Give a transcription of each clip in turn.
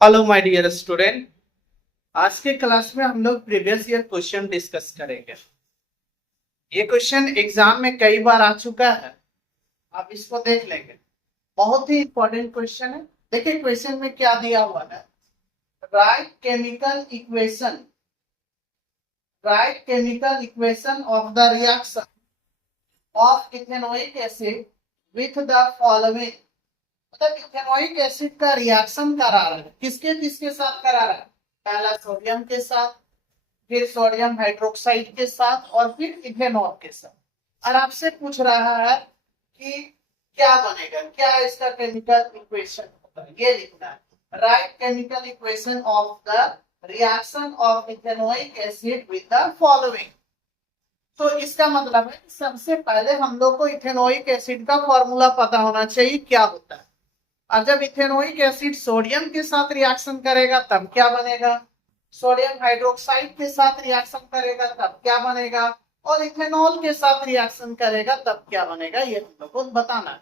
Hello my dear student. आज के class में हम लोग प्रीवियस ईयर क्वेश्चन डिस्कस करेंगे। ये क्वेश्चन एग्जाम में कई बार आ चुका है, आप इसको देख लेंगे। बहुत ही इंपॉर्टेंट क्वेश्चन है। देखिए क्वेश्चन में क्या दिया हुआ है। Right chemical equation of the reaction of ethanoic acid with the following. मतलब इथेनोइक एसिड का रिएक्शन करा रहा है, किसके किसके साथ करा रहा है। पहला सोडियम के साथ, फिर सोडियम हाइड्रोक्साइड के साथ, और फिर इथेनॉल के साथ। और आपसे पूछ रहा है कि क्या बनेगा, क्या इसका केमिकल इक्वेशन होगा, ये लिखना है। Right chemical equation of the reaction of ethanoic acid with the following. तो इसका मतलब है कि सबसे पहले हम लोग को इथेनोइक एसिड का फॉर्मूला पता होना चाहिए क्या होता है। और जब इथेनोइक एसिड सोडियम के साथ रिएक्शन करेगा तब क्या बनेगा, सोडियम हाइड्रोक्साइड के साथ रिएक्शन करेगा तब क्या बनेगा, और इथेनॉल के साथ रिएक्शन करेगा तब क्या बनेगा, ये हम लोग को बताना है।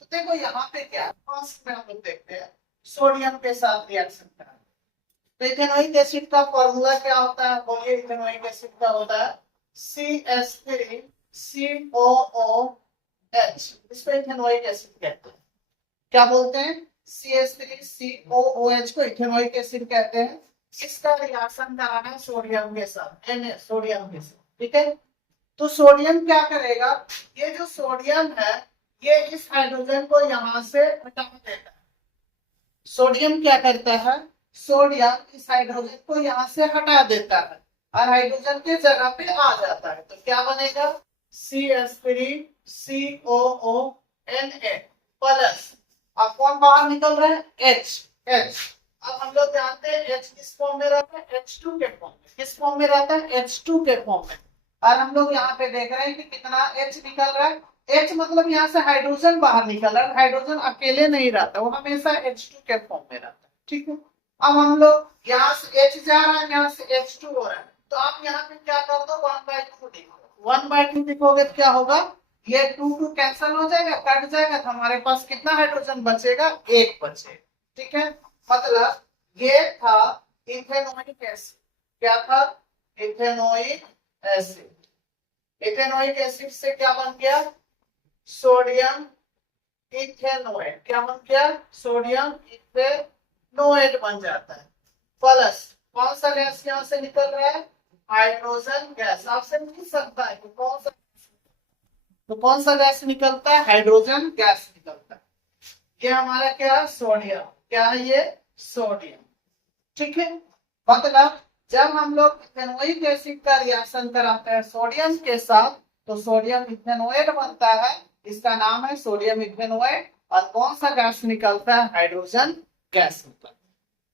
तो देखो यहाँ पे क्या है, फर्स्ट में हम लोग देखते हैं सोडियम के साथ रिएक्शन कराना। तो इथेनोइक एसिड का फॉर्मूला क्या होता है, बोलिए। इथेनोइक एसिड का होता है CH3COOH। इसको इथेनोइक एसिड कहते हैं। क्या बोलते हैं, CH3COOH को इथेनोइक एसिड कहते हैं। इसका रिएक्शन कराना है सोडियम के साथ, सोडियम के साथ, ठीक है। तो सोडियम क्या करेगा, ये जो सोडियम है ये इस हाइड्रोजन को यहां से हटा देता है। सोडियम क्या करता है, सोडियम इस हाइड्रोजन को यहां से हटा देता है और हाइड्रोजन के जगह पे आ जाता है। तो क्या बनेगा, CH3COONA प्लस। अब कौन बाहर निकल रहा है, H। अब हम लोग जानते हैं H किस फॉर्म में रहता है, H2 के फॉर्म में। किस फॉर्म में रहता है, H2 के फॉर्म में। और हम लोग यहाँ पे देख रहे हैं कि कितना H निकल रहा है। H मतलब यहाँ से हाइड्रोजन बाहर निकल रहा है। हाइड्रोजन अकेले नहीं रहता, वो हमेशा H2 के फॉर्म में रहता है, ठीक है। अब हम लोग यहाँ से H जा रहा है, यहाँ से H2 हो रहा है। तो आप यहाँ पे क्या कर दो, 1/2 लिखो। 1/2 लिखोगे तो क्या होगा, ये 2 कैंसिल हो जाएगा, कट जाएगा, तो हमारे पास कितना हाइड्रोजन बचेगा, 1 बचेगा, ठीक है। मतलब ये था इथेनोइक एसिड। क्या था, इथेनोइक एसिड। इथेनोइक एसिड से क्या बन गया, सोडियम इथेनोएट। क्या बन गया, सोडियम इथेनोएट बन जाता है। प्लस कौन सा गैस यहां से निकल रहा है, हाइड्रोजन गैस। आपसे पूछ सकता है कि कौन सा, तो कौन सा गैस निकलता है, हाइड्रोजन गैस निकलता है। ये हमारा क्या है, सोडियम। क्या है ये, सोडियम, ठीक है। मतलब जब हम लोग इथेनोइक एसिड का रिएक्शन कराते हैं सोडियम के साथ तो सोडियम इथेनोएट बनता है। इसका नाम है सोडियम इथेनोएट। और कौन सा गैस निकलता है, हाइड्रोजन गैस निकलता है,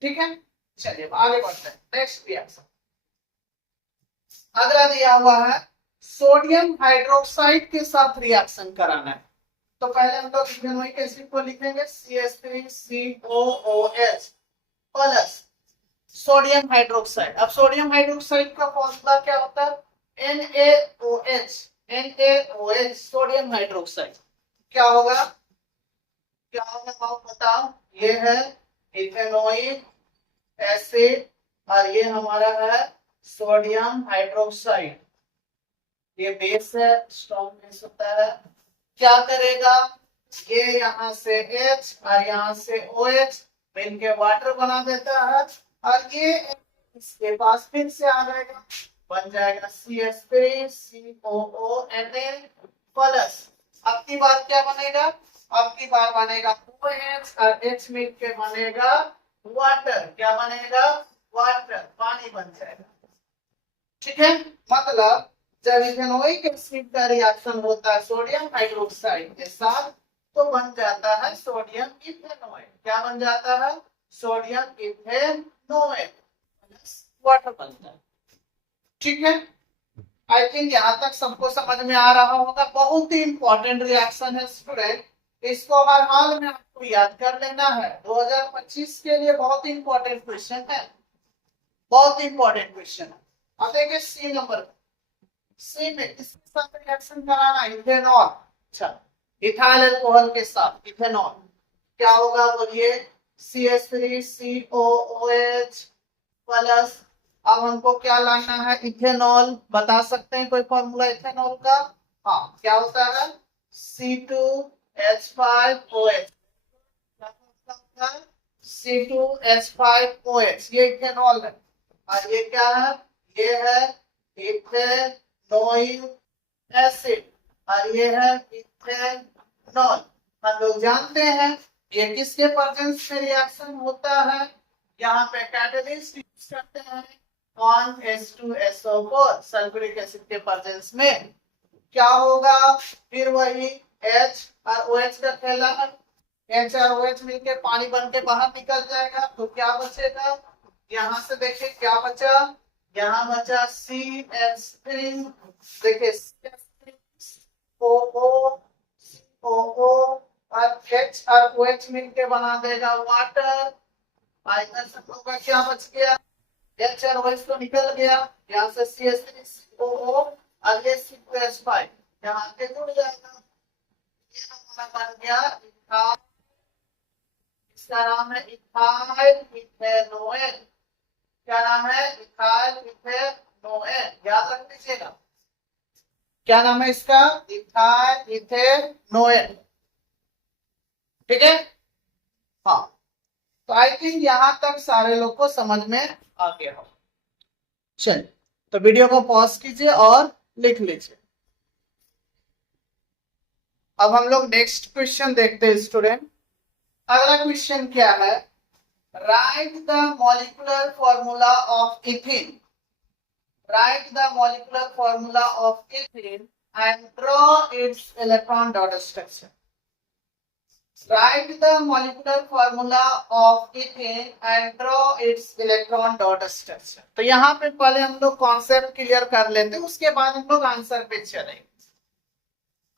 ठीक है। चलिए आगे बढ़ते हैं, नेक्स्ट रिएक्शन। अगला दिया हुआ है सोडियम हाइड्रोक्साइड के साथ रिएक्शन कराना है। तो पहले हम लोग इथेनोइक एसिड को लिखेंगे CH3COOH प्लस सोडियम हाइड्रोक्साइड। अब सोडियम हाइड्रोक्साइड का फॉर्मूला क्या होता है, NaOH सोडियम हाइड्रोक्साइड। क्या होगा, क्या होगा आप बताओ। ये है इथेनोइक एसिड और ये हमारा है सोडियम हाइड्रोक्साइड। ये बेस है, स्ट्रॉन्ग बेस होता है। क्या करेगा, ये यहाँ से H और यहाँ से OH मिलके वाटर बना देता है। और ये इसके पास फिर से आ जाएगा, बन जाएगा CH3COONA प्लस। अब की बार क्या बनेगा, अब की बार बनेगा OH और H मिलके बनेगा वाटर। क्या बनेगा, वाटर, पानी बन जाएगा, ठीक है। मतलब जब इथेनोइक एसिड का रिएक्शन होता है सोडियम हाइड्रोक्साइड के साथ तो बन जाता है सोडियम इथेनोएट। क्या बन जाता है, सोडियम इथेनोएट वाटर बनता है, ठीक है। आई थिंक यहाँ तक सबको समझ में आ रहा होगा। बहुत ही इंपॉर्टेंट रिएक्शन है स्टूडेंट, इसको हर हाल में आपको याद कर लेना है। 2025 के लिए बहुत ही इंपॉर्टेंट क्वेश्चन है, बहुत ही इंपॉर्टेंट क्वेश्चन है। अब देखिए सी नंबर, सी में इसके साथ रिएक्शन कराना, इथेनॉल। अच्छा, इथाइल अल्कोहल के साथ इथेनॉल क्या होगा बोलिए, CH3COOH प्लस। अब हमको क्या लाना है, इथेनॉल। बता सकते हैं कोई फॉर्मूला इथेनॉल का? हाँ, क्या होता है, C2H5OH। C2H5OH, ये इथेनॉल है। और ये क्या है, ये है इथेनोइक एसिड, और ये है इथेनॉल। हम लोग जानते हैं ये किसके प्रेजेंस में रिएक्शन होता है, यहाँ पे कैटलिस्ट यूज करते हैं कौन, H2SO4 सल्फ्यूरिक एसिड के प्रेजेंस में। क्या होगा, फिर वही H और OH का खेला है, H और OH मिलके पानी बन के बाहर निकल जाएगा, तो क्या बचेगा, यहाँ से देखिए क्या बचा, यहाँ बचा CH3, देखिए OO और H और OH मिलके बना देगा वाटर। माइनस होगा, क्या बच गया, H और OH तो निकल गया, यहाँ से CH3COO और ये C2H5 यहाँ पे जुड़ जाएगा। ये हमारा बन गया इथाइल, इसका नाम है इथाइल इथेनोएन। क्या नाम है, इथाइल इथेनोएन, याद रख लीजिएगा। क्या नाम है इसका, इथाइल इथेनोएन। ठीक है, हाँ। तो आई थिंक यहां तक सारे लोग को समझ में आ गया हो। चलिए, तो वीडियो को पॉज कीजिए और लिख लीजिए। अब हम लोग नेक्स्ट क्वेश्चन देखते हैं स्टूडेंट। अगला क्वेश्चन क्या है, right the molecular formula of ethene. Write the molecular formula of ethene and draw its electron dot structure. Write the molecular formula of ethene and draw its electron dot structure. तो यहाँ पे पहले हम लोग concept clear कर लेते हैं, उसके बाद हम लोग आंसर पे चलेंगे।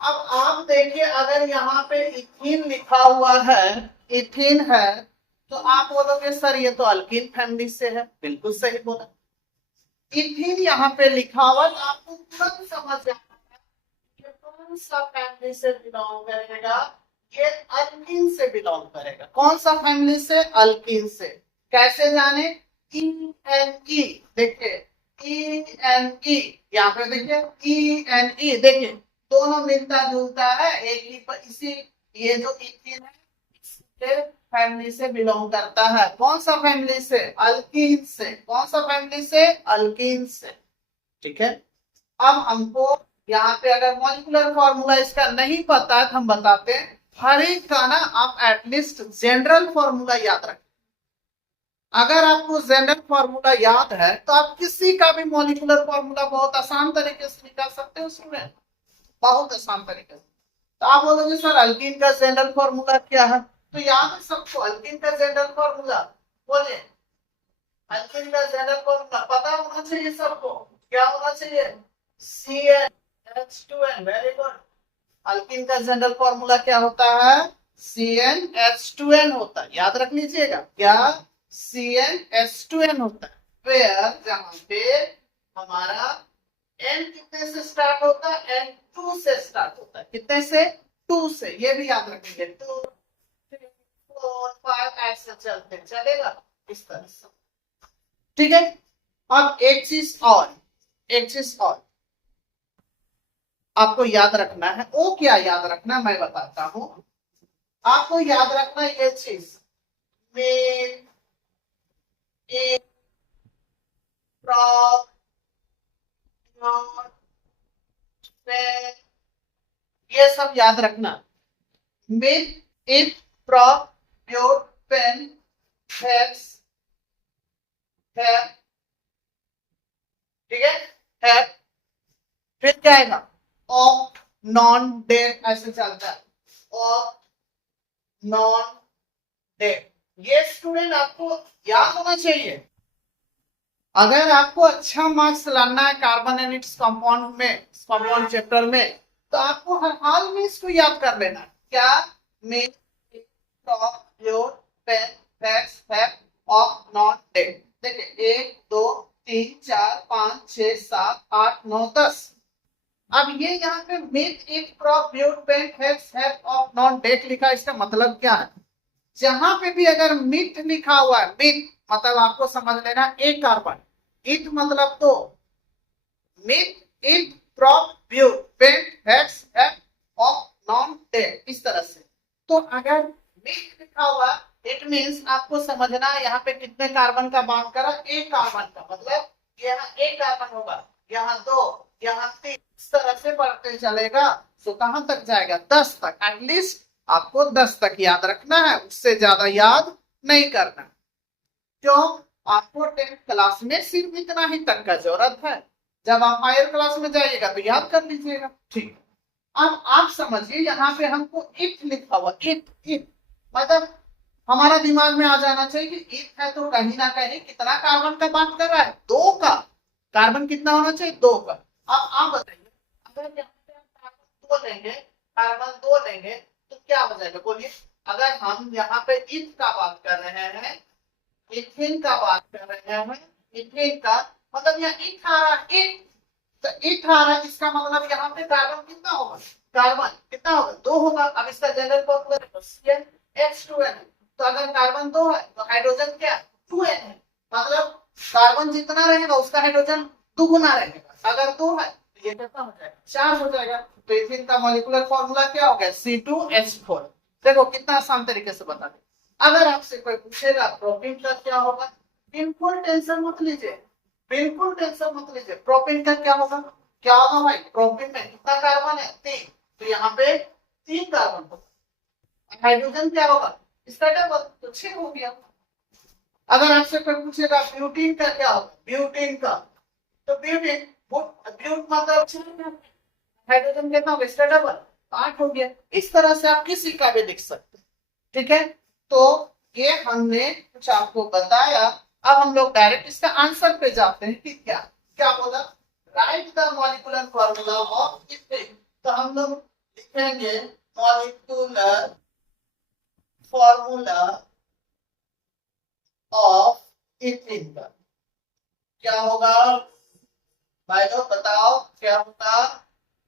अब आप देखिए, अगर यहाँ पे इथीन लिखा हुआ है, इथीन है, तो आप बोलोगे सर ये तो अल्कीन फैमिली से है। बिल्कुल सही बोला। इथीन यहाँ पे लिखा हुआ, तो आपको तुरंत समझ जाना है कि कौन सा फैमिली से बिलोंग करेगा, ये अल्कीन से बिलोंग करेगा। कौन सा फैमिली से, अल्कीन से। कैसे जाने, ENE, देखिए ENE, यहाँ पे देखिए ENE, देखिए दोनों मिलता जुलता है, एक ही इसी, ये जो इथीन है इसके फैमिली से बिलोंग करता है। कौन सा फैमिली से, अल्कीन से। कौन सा फैमिली से, अल्कीन से। ठीक है, अब हमको यहाँ पे अगर मॉलिक्यूलर फॉर्मूला इसका नहीं पता है तो हम बताते हैं। हर एक का ना आप एटलीस्ट जनरल फॉर्मूला याद रखें। अगर आपको जनरल फॉर्मूला याद है तो आप किसी का भी मॉलिक्यूलर फॉर्मूला बहुत आसान तरीके से निकाल सकते हो उसमें, बहुत आसान तरीके से। तो आप बोलोगे सर अल्कीन का जनरल फॉर्मूला क्या है, तो याद है सबको अल्कीन का जनरल फॉर्मूला, बोले अल्कीन का जनरल फॉर्मूला पता होना चाहिए सबको। क्या होना चाहिए, CnH2n। Very good. अल्कीन का जनरल फॉर्मूला क्या होता है, CnH2n होता है, याद रख लीजिएगा। क्या, CnH2n होता है। फिर जहां पे हमारा N कितने से स्टार्ट होता है, N2 से स्टार्ट होता है। कितने से, 2 से। ये भी याद रखेंगे, 2 3 4 5 ऐसे चलते चलेगा इस तरह से। ठीक है, अब एक चीज और, एक चीज और आपको याद रखना है। वो क्या याद रखना, मैं बताता हूं। आपको याद रखना ये चीज, मेन एक प्रॉप ये सब याद रखना। मिड, इट, प्रॉप, प्योर, पेन, हेप्स, है, ठीक है। फिर क्या आएगा, ऑफ, नॉन, डेट, ऐसे चलता है। ऑफ, नॉन, डेट। ये स्टूडेंट आपको याद होना चाहिए। अगर आपको अच्छा मार्क्स लाना है कार्बन एंड इट्स कंपाउंड में, कंपाउंड चैप्टर में, तो आपको हर हाल में इसको याद कर लेना। क्या, में, top, pure, pen, fax, hap, of, non, date. देखिए 1 2 3 4 5 6 7 8 9 10। अब ये यहाँ पे मिड, इट, क्रॉप, ब्यूट, pen, haps, hap, of, non, date लिखा, इसका मतलब क्या है। जहां पे भी अगर मिथ लिखा हुआ है, मिथ मतलब आपको समझ लेना एक कार्बन, इथ मतलब दो, मिथ इथ प्रॉप ब्यूट पेंट हेड्स हेड ऑफ नॉन डेड, इस तरह से। तो अगर मिथ लिखा हुआ इट मींस आपको समझना यहाँ पे कितने कार्बन का बात करा, एक कार्बन का, मतलब यहाँ एक कार्बन होगा, यहाँ दो, यहाँ तीन, इस तरह से बढ़ते चलेगा। तो कहां तक जाएगा, 10 तक। एटलीस्ट आपको 10 तक याद रखना है, उससे ज्यादा याद नहीं करना। क्यों, आपको 10th क्लास में सिर्फ इतना ही तक का जरूरत है, जब आप हायर क्लास में जाइएगा तो याद कर लीजिएगा। ठीक, अब आप समझिए यहाँ पे हमको इफ लिखा हुआ, इफ मतलब हमारा दिमाग में आ जाना चाहिए कि इफ है तो कहीं ना कहीं कितना कार्बन का बात कर रहा है, 2 का। कार्बन कितना होना चाहिए, 2 का। अब आप बताइए, अगर यहाँ पे हम कार्बन 2 लेंगे, कार्बन 2 लेंगे तो क्या हो जाएगा, बोलिए। अगर हम यहाँ पे इथ का बात कर रहे हैं, इथेन का बात कर रहे हैं, इथेन का मतलब यहाँ इथ आ रहा है, तो इथ आ रहा है, इसका मतलब यहाँ पे कार्बन कितना होगा, कार्बन कितना होगा, 2 होगा। अब इसका जनरल फॉर्मूला H2N, तो अगर कार्बन 2 है तो हाइड्रोजन क्या 2N है, मतलब कार्बन जितना रहेगा उसका हाइड्रोजन दुगुना रहेगा। अगर 2 है तो ये कितना हो जाएगा, 4 हो जाएगा। तो इथेन का मॉलिक्यूलर फॉर्मूला क्या हो गया, C2H4। देखो कितना आसान तरीके से बता दे। अगर आपसे कोई पूछेगा प्रोपेन का क्या होगा, बिल्कुल टेंशन मत लीजिए, बिल्कुल टेंशन मत लीजिए। प्रोपेन का क्या होगा, क्या होगा भाई, प्रोपेन में कितना कार्बन है, 3, तो यहाँ पे 3 कार्बन होगा। हाइड्रोजन क्या होगा, इसका डबल, तो 6 हो गया। अगर आपसे कोई पूछेगा ब्यूटीन का क्या होगा, ब्यूटीन का, तो ब्यूटीन ब्यूट मतलब हाइड्रोजन कितना होगा, इसका डबल, 8 हो गया। इस तरह से आप किसी का भी लिख सकते हैं, ठीक है। तो ये हमने कुछ आपको बताया। अब हम लोग डायरेक्ट इसका आंसर पे जाते हैं कि क्या क्या बोला, right the molecular formula of ethane. तो हम लोग लिखेंगे मॉलिक्यूलर फॉर्मूला ऑफ इथेन का क्या होगा, भाई लोग बताओ क्या होगा।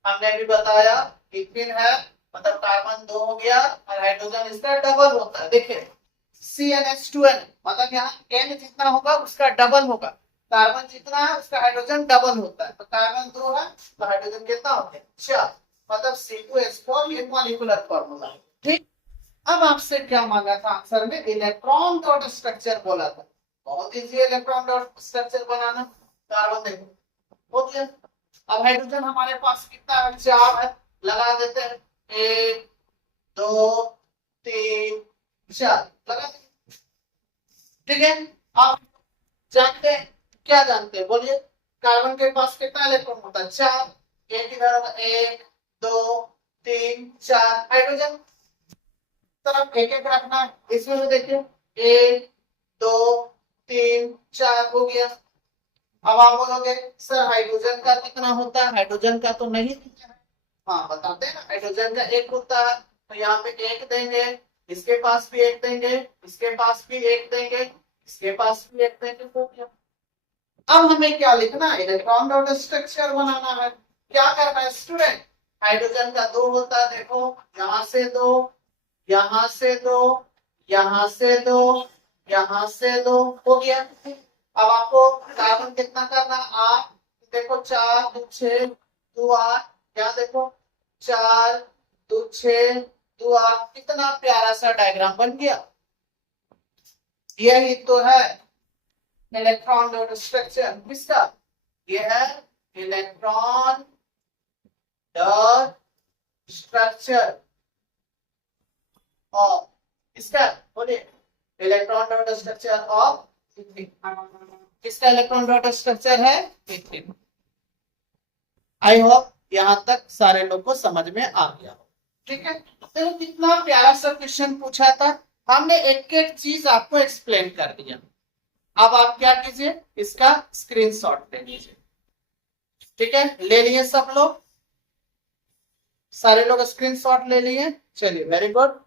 हमने भी बताया इथेन है मतलब कार्बन 2 हो गया और हाइड्रोजन इसका डबल होता है। देखिए CnH2n मतलब यहाँ n जितना होगा उसका डबल होगा, कार्बन जितना है उसका हाइड्रोजन डबल होता है। तो कार्बन 2 है तो हाइड्रोजन कितना हो गया 4, मतलब C2H4, ये मॉलिक्यूलर फॉर्मूला। ठीक, अब आपसे क्या मांगा था आंसर में, इलेक्ट्रॉन डॉट स्ट्रक्चर बोला था। बहुत इजी इलेक्ट्रॉन डॉट स्ट्रक्चर बनाना। कार्बन देखो हो गया। अब हाइड्रोजन हमारे पास कितना है, 4 है, लगा देते हैं 1 2 3 4 लगा देते। ठीक है, आप जानते हैं, क्या जानते हैं बोलिए, कार्बन के पास कितना इलेक्ट्रॉन होता है, 4, एक इधर होगा 1 2 3 4। हाइड्रोजन तरफ एक एक रखना है, इसमें भी देखिए 1 2 3 4 हो गया। अब आप बोलोगे सर हाइड्रोजन का कितना होता है, हाइड्रोजन का तो नहीं दिया है। हाँ बताते हैं ना, हाइड्रोजन का 1 होता है, तो यहाँ पे 1 देंगे, इसके पास भी 1 देंगे, इसके पास भी 1 देंगे, इसके पास भी 1 देंगे, हो गया। अब हमें क्या लिखना है, इलेक्ट्रॉन डॉट स्ट्रक्चर बनाना है। क्या करना है स्टूडेंट, हाइड्रोजन का 2 होता है, देखो यहाँ से 2, यहाँ से 2, यहाँ से 2, यहाँ से 2 हो गया। अब आपको कार्बन कितना करना, 8, देखो 4 2 6 2 8, यहाँ देखो 4 2 6 2 8, कितना प्यारा सा डायग्राम बन गया। यही तो है इलेक्ट्रॉन डॉट स्ट्रक्चर किसका, ये है इलेक्ट्रॉन डॉट स्ट्रक्चर ऑफ इसका, बोलिए इलेक्ट्रॉन डॉट स्ट्रक्चर ऑफ किसका इलेक्ट्रॉन डॉट स्ट्रक्चर है, इथेन। आई होप यहां तक सारे लोग को समझ में आ गया। ठीक है, तो कितना प्यारा सा क्वेश्चन पूछा था, हमने एक एक चीज आपको एक्सप्लेन कर दिया। अब आप क्या कीजिए, इसका स्क्रीनशॉट ले लीजिए। ठीक है, ले लिए सब लोग, सारे लोग स्क्रीनशॉट ले लिए, चलिए वेरी गुड।